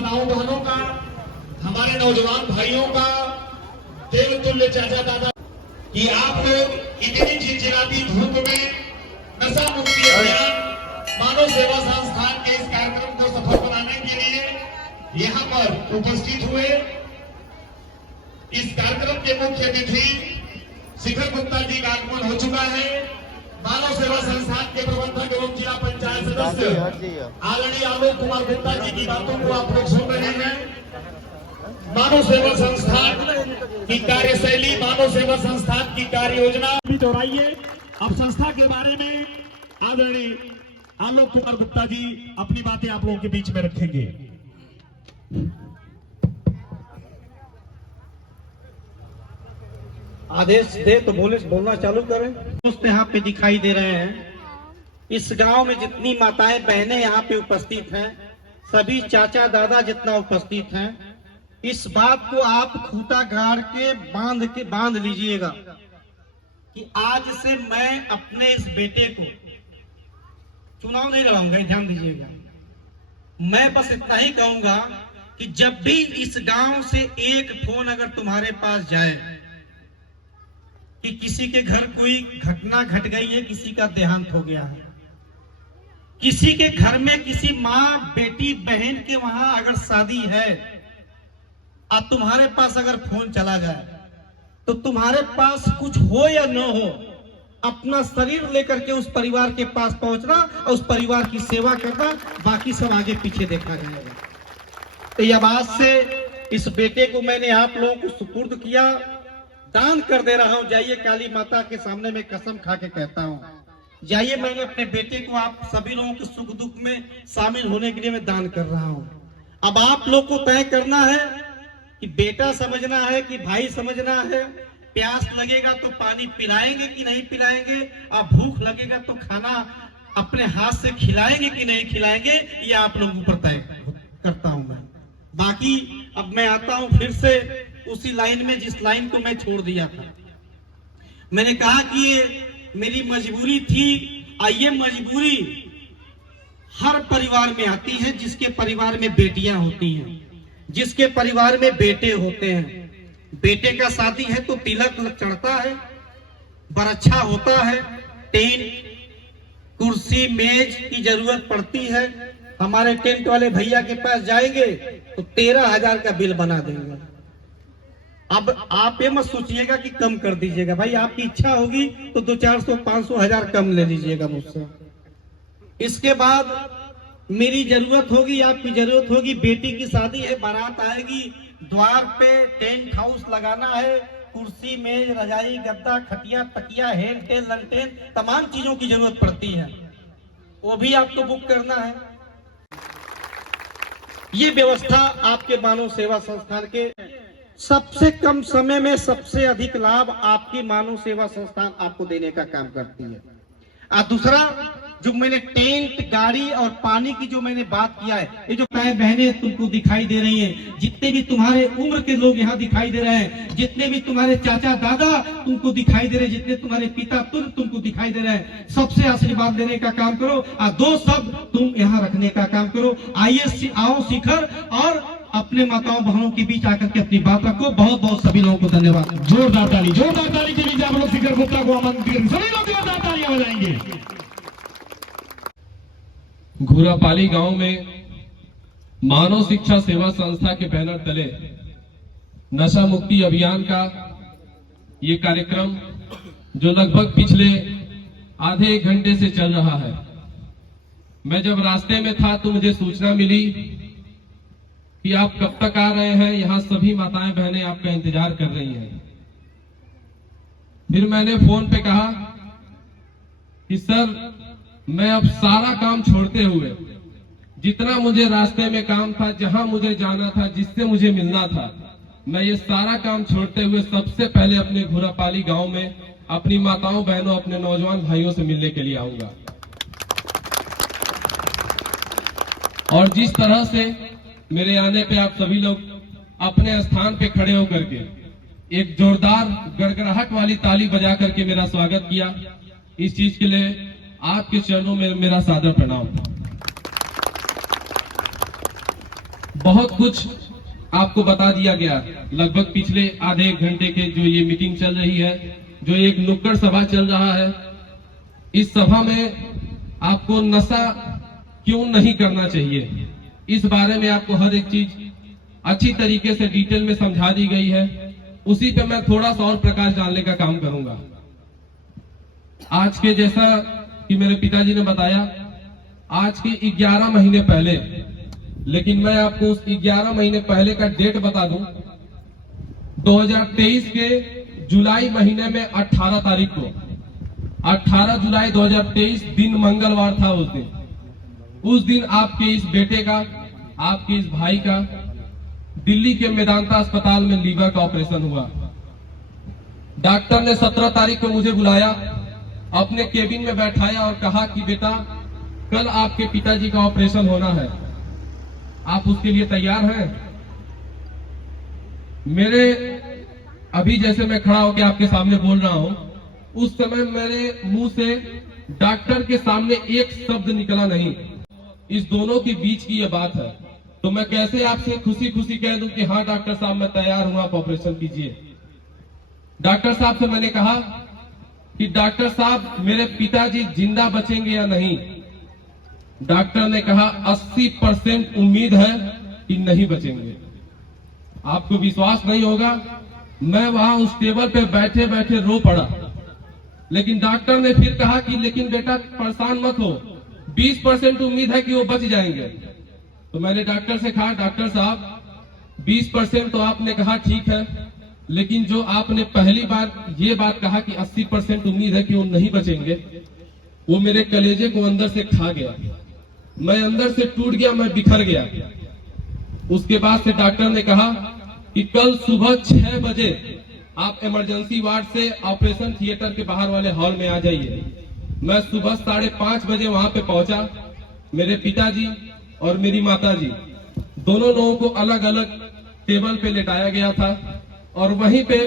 माताओं बहनों का, हमारे नौजवान भाइयों का, देवतुल्य चाचा दादा कि आप लोग इतनी चिलचिलाती धूप में नशा मुक्ति अभियान मानव सेवा संस्थान के इस कार्यक्रम को सफल बनाने के लिए यहाँ पर उपस्थित हुए। इस कार्यक्रम के मुख्य अतिथि शिखर गुप्ता जी का आगमन हो चुका है। मानव सेवा संस्थान के प्रबंधक एवं जिला पंचायत सदस्य आदरणीय आलोक कुमार गुप्ता जी की बातों को आप लोग सुन रहे हैं। मानव सेवा संस्थान की कार्यशैली, मानव सेवा संस्थान की कार्य योजना भी दोहराइए। अब संस्था के बारे में आदरणीय आलोक कुमार गुप्ता जी अपनी बातें आप लोगों के बीच में रखेंगे। आदेश दे तो बोलना चालू करें। दोस्त यहाँ पे दिखाई दे रहे हैं। इस गांव में जितनी माताएं बहनें यहाँ पे उपस्थित हैं, सभी चाचा दादा जितना उपस्थित हैं, इस बात को आप खूंटा गाड़ के बांध लीजिएगा कि आज से मैं अपने इस बेटे को चुनाव नहीं लड़ाऊंगा। ध्यान दीजिएगा, मैं बस इतना ही कहूंगा कि जब भी इस गांव से एक फोन अगर तुम्हारे पास जाए कि किसी के घर कोई घटना घट गई है, किसी का देहांत हो गया है, किसी के घर में किसी माँ बेटी बहन के वहां अगर शादी है और तुम्हारे पास अगर फोन चला जाए, तो तुम्हारे पास कुछ हो या न हो, अपना शरीर लेकर के उस परिवार के पास पहुंचना और उस परिवार की सेवा करना, बाकी सब आगे पीछे देखा जाएगा। तो ये बात से इस बेटे को मैंने आप लोगों को सुपुर्द किया, दान कर दे रहा हूं। जाइए, काली माता के सामने मैं कसम खा के कहता हूं, जाइए, मैंने अपने बेटे को आप सभी लोगों के सुख दुख में शामिल होने के लिए मैं दान कर रहा हूं। अब आप लोग को तय करना है कि बेटा समझना है कि भाई समझना है। प्यास लगेगा तो पानी पिलाएंगे कि नहीं पिलाएंगे, और भूख लगेगा तो खाना अपने हाथ से खिलाएंगे कि नहीं खिलाएंगे, ये आप लोगों पर तय करता हूं मैं। बाकी अब मैं आता हूं फिर से उसी लाइन में जिस लाइन को मैं छोड़ दिया था। मैंने कहा कि ये मेरी मजबूरी थी, और ये मजबूरी हर परिवार में आती है जिसके परिवार में बेटियां होती हैं, जिसके परिवार में बेटे होते हैं। बेटे का शादी है तो तिलक चढ़ता है, बरच्छा होता है, टेंट कुर्सी मेज की जरूरत पड़ती है। हमारे टेंट वाले भैया के पास जाएंगे तो 13,000 का बिल बना देंगे। अब आप ये मत सोचिएगा कि कम कर दीजिएगा, भाई आपकी इच्छा होगी तो 200, 400, 500, 1000 कम ले लीजिएगा मुझसे। इसके बाद मेरी जरूरत होगी, आपकी जरूरत होगी, बेटी की शादी है, बारात आएगी, द्वार पे टेंट हाउस लगाना है, कुर्सी मेज रजाई गद्दा खटिया तकिया हेल टेल लंटेन तमाम चीजों की जरूरत पड़ती है, वो भी आपको बुक करना है। ये व्यवस्था आपके मानव सेवा संस्थान के सबसे कम समय में सबसे अधिक लाभ आपकी मानव सेवा संस्थान आपको देने का काम करती है। और दूसरा, जो मैंने टेंट गाड़ी और पानी की जो मैंने बात किया है, ये जो बहनें तुमको दिखाई दे रही हैं, जितने भी तुम्हारे उम्र के लोग यहाँ दिखाई दे रहे हैं, जितने भी तुम्हारे चाचा दादा तुमको दिखाई दे रहे हैं, जितने तुम्हारे पिता तुमको दिखाई दे रहे हैं, सबसे आशीर्वाद लेने का काम करो और 2 शब्द तुम यहाँ रखने का काम करो। आइए आओ शिखर और अपने माताओं बहनों के बीच आकर के अपनी बात रखो। बहुत बहुत सभी लोगों को धन्यवाद। जोरदार ताली के बीच आप लोग शिखर गुप्ता को आमंत्रित करें। सभी लोग जोरदार तालियां बजाएंगे। घुरापाली गांव में मानव शिक्षा सेवा संस्था के बैनर तले नशा मुक्ति अभियान का ये कार्यक्रम जो लगभग पिछले आधे 1 घंटे से चल रहा है। मैं जब रास्ते में था तो मुझे सूचना मिली कि आप कब तक आ रहे हैं, यहाँ सभी माताएं बहनें आपका इंतजार कर रही हैं। फिर मैंने फोन पे कहा कि सर, मैं अब सारा काम छोड़ते हुए, जितना मुझे रास्ते में काम था, जहां मुझे जाना था, जिससे मुझे मिलना था, मैं ये सारा काम छोड़ते हुए सबसे पहले अपने घुरापाली गांव में अपनी माताओं बहनों, अपने नौजवान भाइयों से मिलने के लिए आऊंगा। और जिस तरह से मेरे आने पे आप सभी लोग अपने स्थान पे खड़े होकर के एक जोरदार गड़गड़ाहट वाली ताली बजा करके मेरा स्वागत किया, इस चीज के लिए आपके चरणों में मेरा सादर प्रणाम। बहुत कुछ आपको बता दिया गया। लगभग पिछले आधे एक घंटे के जो ये मीटिंग चल रही है, जो एक नुक्कड़ सभा चल रहा है, इस सभा में आपको नशा क्यों नहीं करना चाहिए, इस बारे में आपको हर एक चीज अच्छी तरीके से डिटेल में समझा दी गई है। उसी पे मैं थोड़ा सा और प्रकाश डालने का काम करूंगा। आज के जैसा कि मेरे पिताजी ने बताया, आज के 11 महीने पहले, लेकिन मैं आपको उस 11 महीने पहले का डेट बता दूं। 2023 के जुलाई महीने में 18 तारीख को, 18 जुलाई 2023 दिन मंगलवार था। उस दिन आपके इस बेटे का, आपके इस भाई का दिल्ली के मेदांता अस्पताल में लीवर का ऑपरेशन हुआ। डॉक्टर ने 17 तारीख को मुझे बुलाया, अपने केबिन में बैठाया और कहा कि बेटा, कल आपके पिताजी का ऑपरेशन होना है, आप उसके लिए तैयार हैं? मेरे अभी जैसे मैं खड़ा होकर आपके सामने बोल रहा हूं, उस समय मेरे मुंह से डॉक्टर के सामने एक शब्द निकला नहीं। इस दोनों के बीच की यह बात है, तो मैं कैसे आपसे खुशी खुशी कह दूं कि हाँ डॉक्टर साहब मैं तैयार हूं, आप ऑपरेशन कीजिए। डॉक्टर साहब से मैंने कहा कि डॉक्टर साहब मेरे पिताजी जिंदा बचेंगे या नहीं? डॉक्टर ने कहा 80% उम्मीद है कि नहीं बचेंगे। आपको विश्वास नहीं होगा, मैं वहां उस टेबल पे बैठे बैठे रो पड़ा। लेकिन डॉक्टर ने फिर कहा कि लेकिन बेटा परेशान मत हो, 20% उम्मीद है कि वो बच जाएंगे। तो मैंने डॉक्टर से कहा, डॉक्टर साहब 20% तो आपने कहा ठीक है, लेकिन जो आपने पहली बार ये बात कहा कि 80% उम्मीद है कि वो नहीं बचेंगे, वो मेरे कलेजे को अंदर से खा गया। मैं अंदर से टूट गया, मैं बिखर गया। उसके बाद से डॉक्टर ने कहा कि कल सुबह 6 बजे आप इमरजेंसी वार्ड से ऑपरेशन थिएटर के बाहर वाले हॉल में आ जाइए। मैं सुबह 5:30 बजे वहां पे पहुंचा। मेरे पिताजी और मेरी माताजी दोनों लोगों को अलग अलग टेबल पे लेटाया गया था और वहीं पे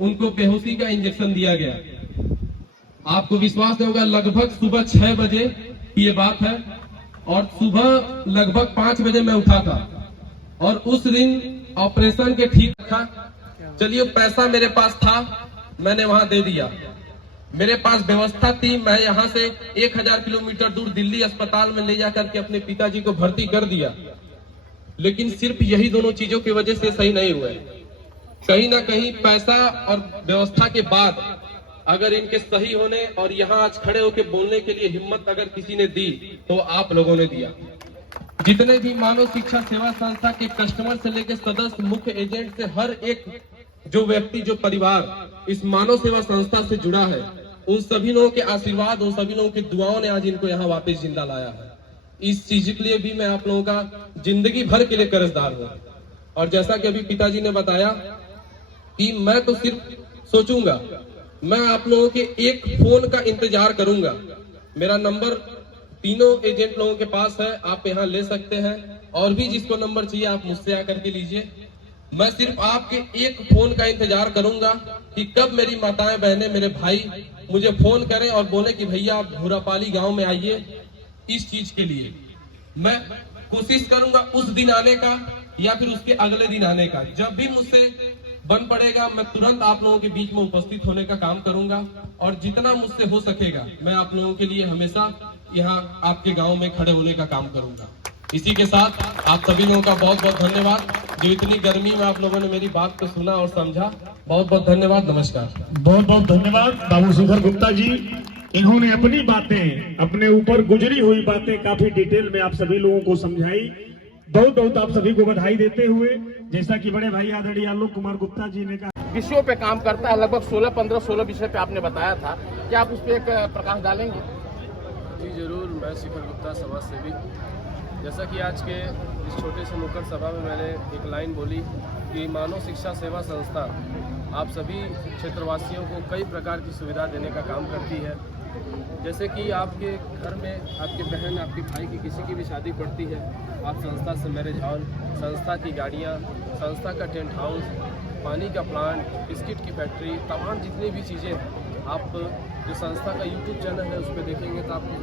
उनको बेहोशी का इंजेक्शन दिया गया। आपको विश्वास नहीं होगा, लगभग सुबह 6 बजे की ये बात है और सुबह लगभग 5 बजे मैं उठा था और उस दिन ऑपरेशन के ठीक था। चलिए, पैसा मेरे पास था, मैंने वहां दे दिया। मेरे पास व्यवस्था थी, मैं यहाँ से 1000 किलोमीटर दूर दिल्ली अस्पताल में ले जाकर के अपने पिताजी को भर्ती कर दिया। लेकिन सिर्फ यही दोनों चीजों की वजह से सही नहीं हुए। कहीं ना कहीं पैसा और व्यवस्था के बाद अगर इनके सही होने और यहाँ आज खड़े होकर बोलने के लिए हिम्मत अगर किसी ने दी तो आप लोगों ने दिया। जितने भी मानव शिक्षा सेवा संस्था के कस्टमर से लेकर सदस्य, मुख्य एजेंट से हर एक जो व्यक्ति, जो परिवार इस मानव सेवा संस्था से जुड़ा है, उन सभी लोगों के आशीर्वाद, उन सभी लोगों की दुआओं ने आज इनको यहाँ वापस जिंदा लाया है। इस चीज के लिए भी मैं आप लोगों का जिंदगी भर के लिए कर्जदार हूँ। और जैसा कि अभी पिताजी ने बताया कि मैं तो सिर्फ सोचूंगा, मैं आप लोगों के एक फोन का इंतजार करूंगा। मेरा नंबर तीनों एजेंट लोगों के पास है, आप यहाँ ले सकते हैं। और भी जिसको नंबर चाहिए आप मुझसे आकर के लीजिए। मैं सिर्फ आपके एक फोन का इंतजार करूंगा कि कब मेरी माताएं, बहनें, मेरे भाई मुझे फोन करें और बोले कि भैया आप भूरापाली गांव में आइए। इस चीज के लिए मैं कोशिश करूंगा उस दिन आने का या फिर उसके अगले दिन आने का। जब भी मुझसे बन पड़ेगा मैं तुरंत आप लोगों के बीच में उपस्थित होने का काम करूंगा और जितना मुझसे हो सकेगा मैं आप लोगों के लिए हमेशा यहाँ आपके गांव में खड़े होने का काम करूंगा। इसी के साथ आप सभी लोगों का बहुत बहुत धन्यवाद, जो इतनी गर्मी में आप लोगों ने मेरी बात को सुना और समझा। बहुत बहुत धन्यवाद, नमस्कार। बहुत बहुत धन्यवाद बाबू शेखर गुप्ता जी। इन्होंने अपनी बातें, अपने ऊपर गुजरी हुई बातें काफी डिटेल में आप सभी लोगों को समझाई। बहुत बहुत आप सभी को बधाई देते हुए, जैसा कि बड़े भाई आदरणीय आलोक कुमार गुप्ता जी ने कहा, विषयों पे काम करता है। लगभग 16 विषय पे आपने बताया था, क्या आप उस पर एक प्रकाश डालेंगे? जी जरूर। मैं शेखर गुप्ता, समाज सेवी। जैसा कि आज के इस छोटे से नुक्कड़ सभा में मैंने एक लाइन बोली कि मानव शिक्षा सेवा संस्था आप सभी क्षेत्रवासियों को कई प्रकार की सुविधा देने का काम करती है। जैसे कि आपके घर में आपके बहन, आपके भाई की किसी की भी शादी पड़ती है, आप संस्था से मैरिज हॉल, संस्था की गाड़ियाँ, संस्था का टेंट हाउस, पानी का प्लांट, बिस्किट की फैक्ट्री, तमाम जितनी भी चीज़ें हैं, आप जो संस्था का यूट्यूब चैनल है उस पर देखेंगे तो आपको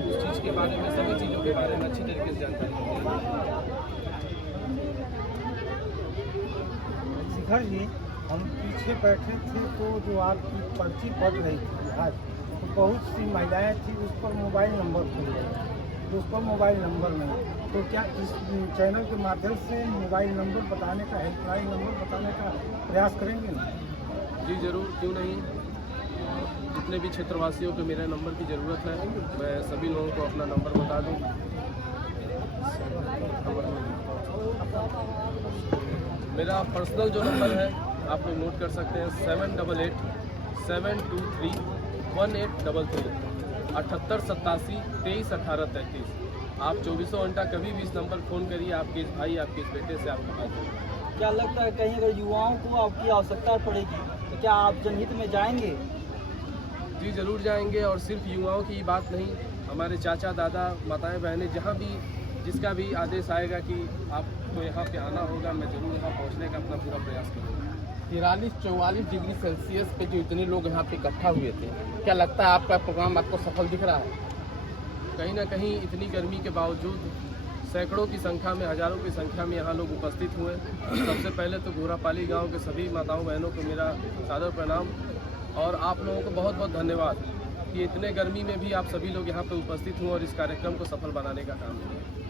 उस चीज़ के बारे में, सभी चीज़ों के बारे में अच्छी तरीके से जानकारी मिलेगी। शेखर जी, हम पीछे बैठे थे तो जो आपकी पर्ची पड़ रही थी आज, तो बहुत सी महिलाएं थी, उस पर मोबाइल नंबर खुल गए, तो उस पर मोबाइल नंबर नहीं। तो क्या इस चैनल के माध्यम से मोबाइल नंबर बताने का, हेल्पलाइन नंबर बताने का प्रयास करेंगे ना? जी जरूर, क्यों नहीं। जितने भी क्षेत्रवासियों को मेरे नंबर की ज़रूरत है, मैं सभी लोगों को अपना नंबर बता दूं। मेरा पर्सनल जो नंबर है आप लोग नोट कर सकते हैं, 788 723 1833 78 87 23 18 33। आप 24 घंटा कभी भी इस नंबर फ़ोन करिए, आपके इस भाई, आपके इस बेटे से आपका बात होगा। क्या लगता है कहीं अगर युवाओं को आपकी आवश्यकता पड़ेगी तो क्या आप जनहित में जाएंगे? जी ज़रूर जाएंगे, और सिर्फ युवाओं की बात नहीं, हमारे चाचा दादा माताएं बहनें जहाँ भी जिसका भी आदेश आएगा कि आपको यहाँ पे आना होगा, मैं ज़रूर यहाँ पहुँचने का अपना पूरा प्रयास करूँगा। 43-44 डिग्री सेल्सियस पे जो इतने लोग यहाँ पे इकट्ठा हुए थे, क्या लगता है आपका प्रोग्राम आपको सफल दिख रहा है? कहीं ना कहीं इतनी गर्मी के बावजूद सैकड़ों की संख्या में, हजारों की संख्या में यहाँ लोग उपस्थित हुए। सबसे पहले तो घोरापाली गांव के सभी माताओं बहनों को मेरा सादर प्रणाम, और आप लोगों को बहुत बहुत धन्यवाद कि इतने गर्मी में भी आप सभी लोग यहाँ पर उपस्थित हुए और इस कार्यक्रम को सफल बनाने का काम किया।